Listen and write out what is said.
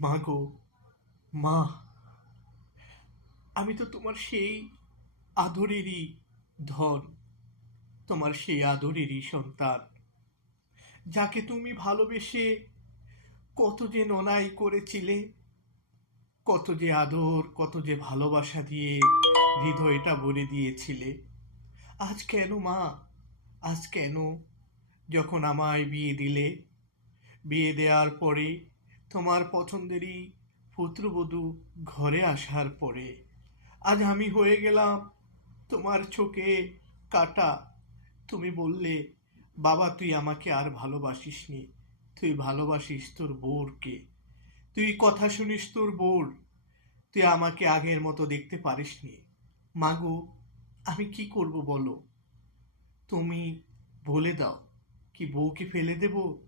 মা গো, মা, আমি তো তোমার সেই আদরেরই ধন, তোমার সেই আদরেরই সন্তান, যাকে তুমি ভালোবেসে কত যে ননাই করেছিলে, কত যে আদর, কত যে ভালোবাসা দিয়ে হৃদয়টা ভরে দিয়েছিলে। আজ কেন মা, আজ কেন, যখন আমায় বিয়ে দিলে, বিয়ে দেওয়ার পরে তোমার পছন্দেরই পুত্রবধূ ঘরে আসার পরে আজ আমি হয়ে গেলাম তোমার চোখে কাটা। তুমি বললে, বাবা তুই আমাকে আর ভালোবাসিস নি, তুই ভালোবাসিস তোর বউরকে, তুই কথা শুনিস তোর বউর, তুই আমাকে আগের মতো দেখতে পারিস নি। মাগো, আমি কি করব বলো, তুমি বলে দাও, কি বউকে ফেলে দেব?